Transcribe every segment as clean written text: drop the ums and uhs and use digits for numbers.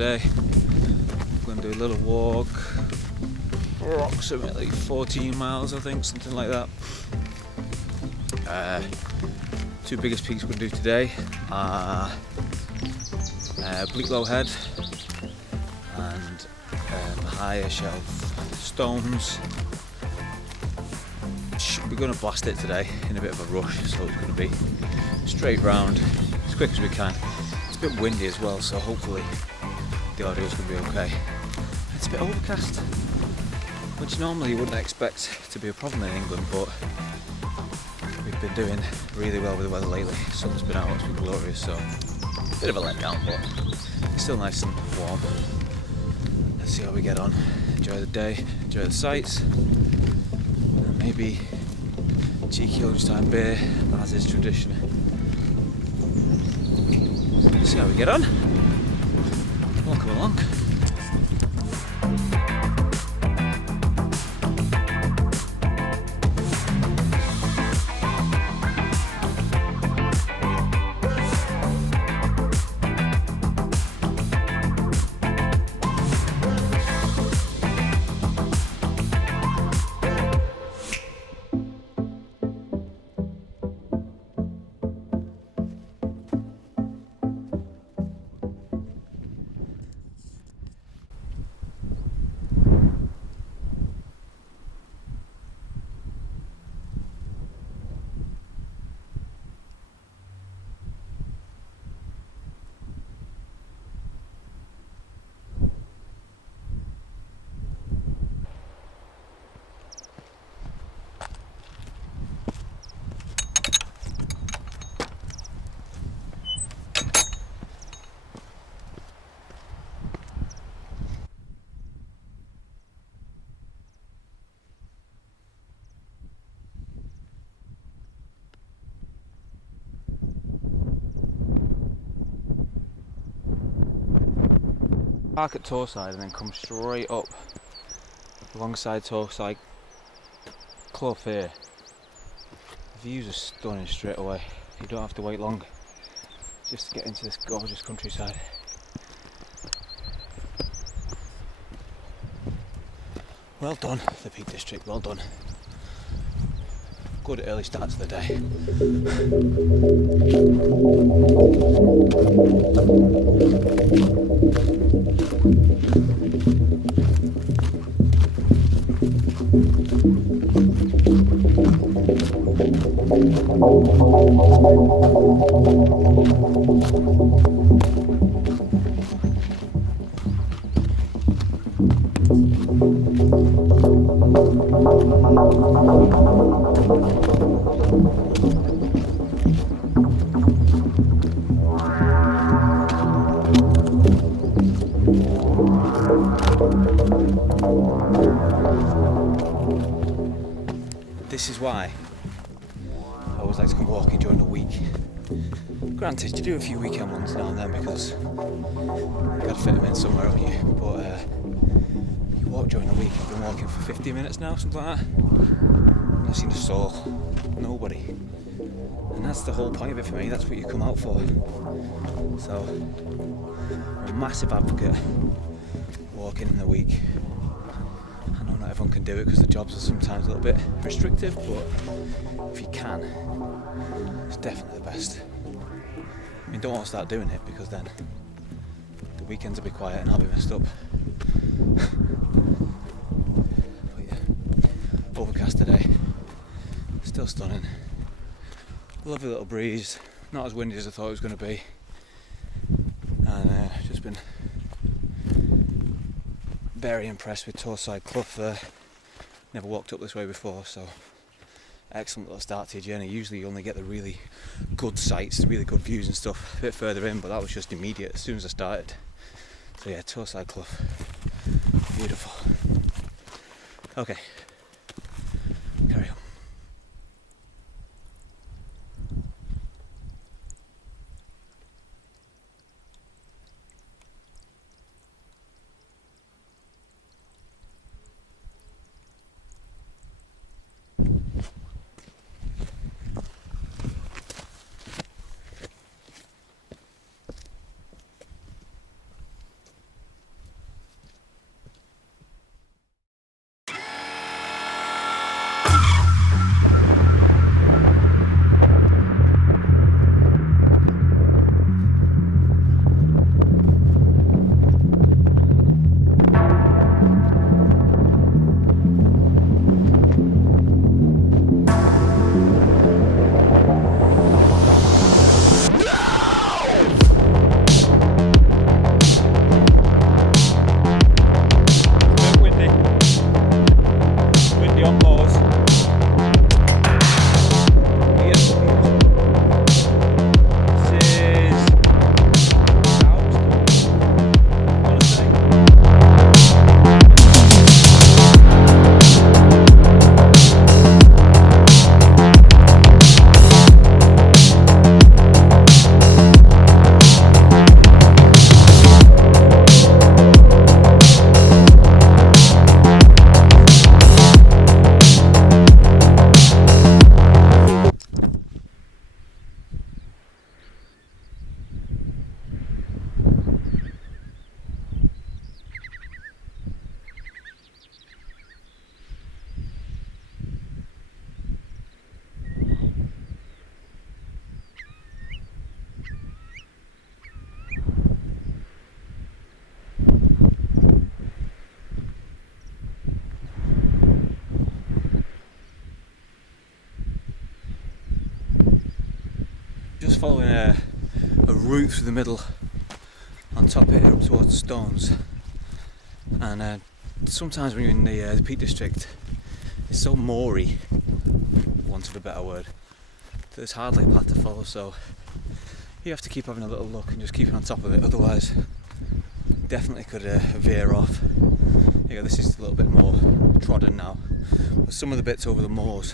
today. I'm going to do a little walk, approximately 14 miles, I think, something like that. Two biggest peaks we're going to do today are Bleaklow Head and higher shelf stones. We're going to blast it today in a bit of a rush, so it's going to be straight round as quick as we can. It's a bit windy as well, so hopefully the audio is going to be okay. It's a bit overcast, which normally you wouldn't expect to be a problem in England, but we've been doing really well with the weather lately. The sun's been out, it's been glorious, so a bit of a letdown, but it's still nice and warm. Let's see how we get on. Enjoy the day, enjoy the sights, and maybe cheeky lunchtime beer, as is tradition. Let's see how we get on. Welcome along. Park at Torside and then come straight up alongside Torside Clough here. The views are stunning straight away. You don't have to wait long just to get into this gorgeous countryside. Well done, the Peak District, well done. Good early start to the day. This is why I always like to come walking during the week. Granted, you do a few weekend ones now and then because you've got to fit them in somewhere, haven't you? But you walk during the week. I've been walking for 50 minutes now, something like that. I've not seen a soul, nobody. And that's the whole point of it for me, that's what you come out for. So, I'm a massive advocate walking in the week. I know not everyone can do it because the jobs are sometimes a little bit restrictive, but if you can, it's definitely the best. I mean, don't want to start doing it because then the weekends will be quiet and I'll be messed up. But yeah, overcast today, still stunning. Lovely little breeze, not as windy as I thought it was going to be, and just been very impressed with Torside Clough there. Never walked up this way before, so excellent little start to your journey. Usually you only get the really good sights, really good views and stuff a bit further in, but that was just immediate as soon as I started. So yeah, Torside Clough, beautiful. Okay, carry on. following a route through the middle on top here up towards the stones, and sometimes when you're in the Peak District it's so moory, for want of a better word, that there's hardly a path to follow, so you have to keep having a little look and just keeping on top of it, otherwise definitely could veer off. This is a little bit more trodden now, but some of the bits over the moors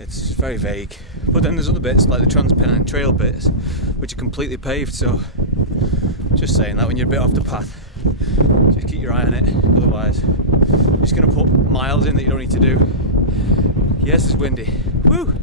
it's very vague, but then there's other bits like the Transpennine Trail bits which are completely paved, so just saying that when you're a bit off the path, just keep your eye on it, otherwise you're just going to put miles in that you don't need to do. Yes, it's windy. Woo!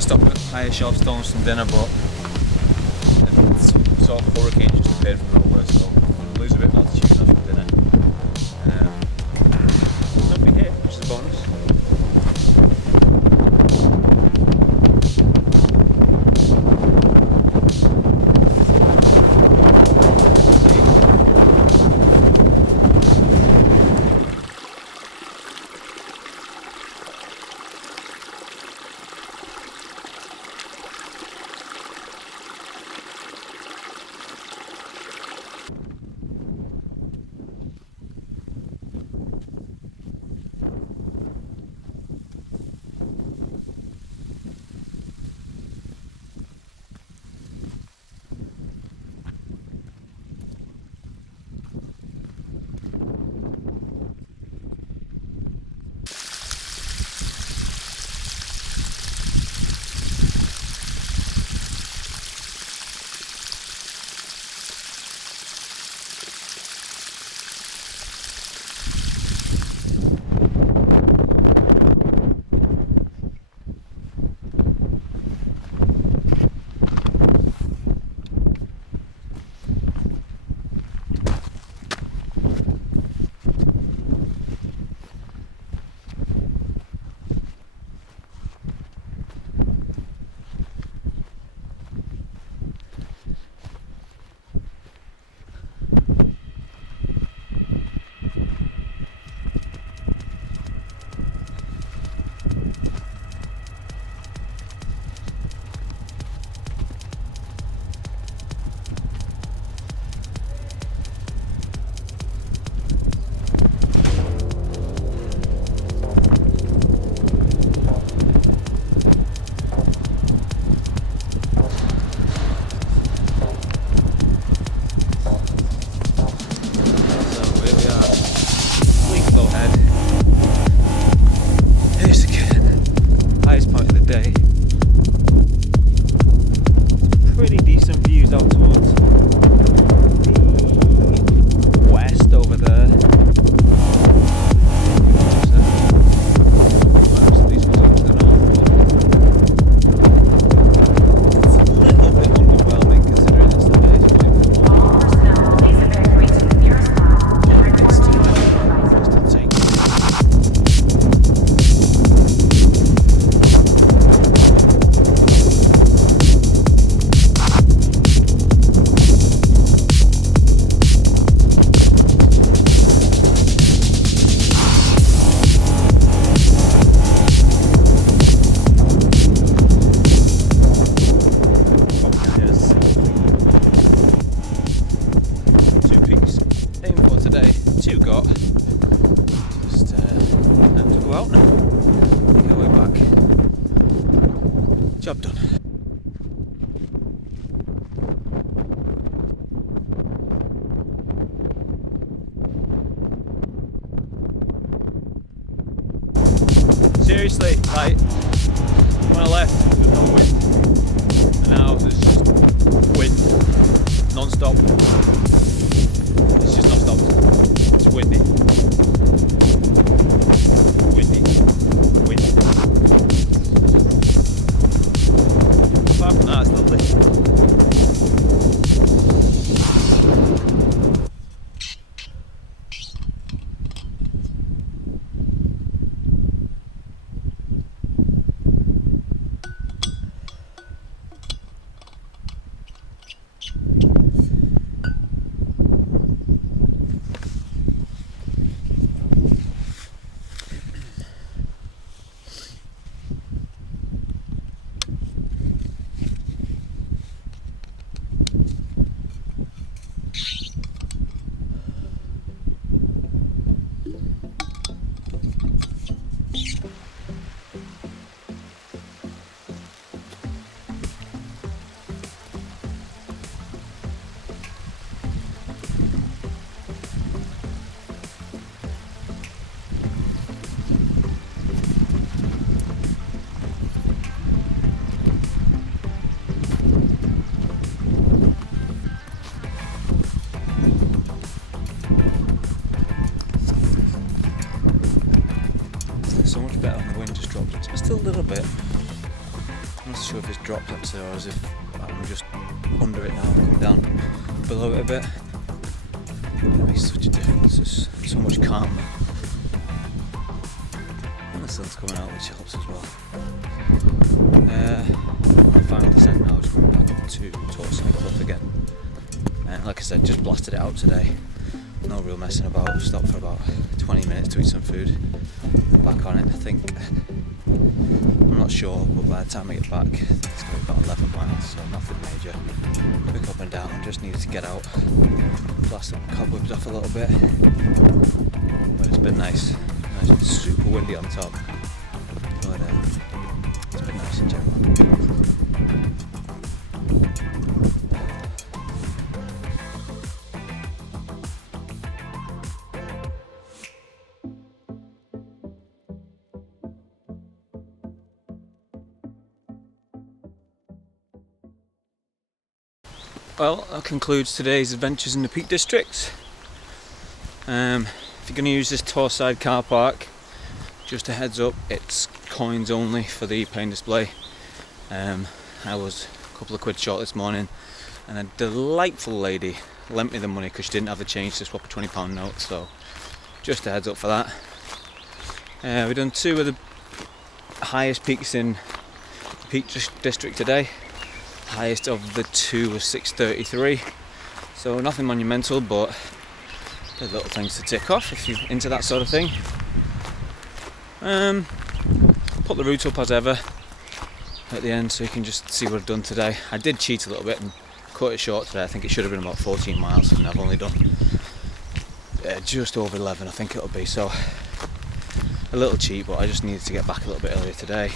Stop at higher shelf stones some dinner, but some sort of hurricane just appeared from nowhere, so we'll lose a bit of altitude after dinner. Nobody here, which is a bonus. Bleaklow Head. Here's again, highest point of the day. Pretty decent views out towards the west over there. These ones over to the north, it's a little bit underwhelming considering it's the highest point. Two got. Just have to go out now. Make our way back. Job done. Seriously, like when I left, there was no wind, and now there's just wind non-stop. It's just not stopped. It's windy. Windy. Windy. Apart from that, it's lovely. so much better when the wind just dropped just a little bit. I'm not sure if it's dropped actually, or as if I'm just under it now and come down below it a bit. It makes such a difference, it's so much calmer. And the sun's coming out, which helps as well. My final descent now is going back up to Torside Cliff again. Like I said, just blasted it out today. No real messing about. Stopped for about 20 minutes to eat some food. Back on it, I think. I'm not sure, but by the time I get back, I think it's going to be about 11 miles, so nothing major. Quick up and down, I just needed to get out, blast some cobwebs off a little bit. But it's been nice. Nice and super windy on top. But it's been nice in general. Well, that concludes today's adventures in the Peak District. If you're going to use this Torside car park, just a heads up, it's coins only for the paying display. I was a couple of quid short this morning, and a delightful lady lent me the money because she didn't have the change to swap a £20 note, so just a heads up for that. We've done two of the highest peaks in the Peak District today. Highest of the two was 633, so nothing monumental, but there's little things to tick off if you're into that sort of thing. Put the route up as ever at the end so you can just see what I've done today. I did cheat a little bit and cut it short today. I think it should have been about 14 miles and I've only done just over 11, I think it'll be, so a little cheat, but I just needed to get back a little bit earlier today.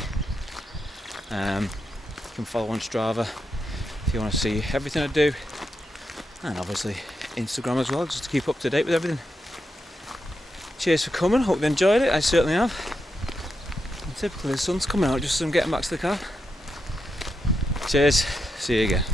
You can follow on Strava if you want to see everything I do, and obviously Instagram as well, just to keep up to date with everything. Cheers for coming, hope you enjoyed it, I certainly have. And typically the sun's coming out just as I'm getting back to the car. Cheers, see you again.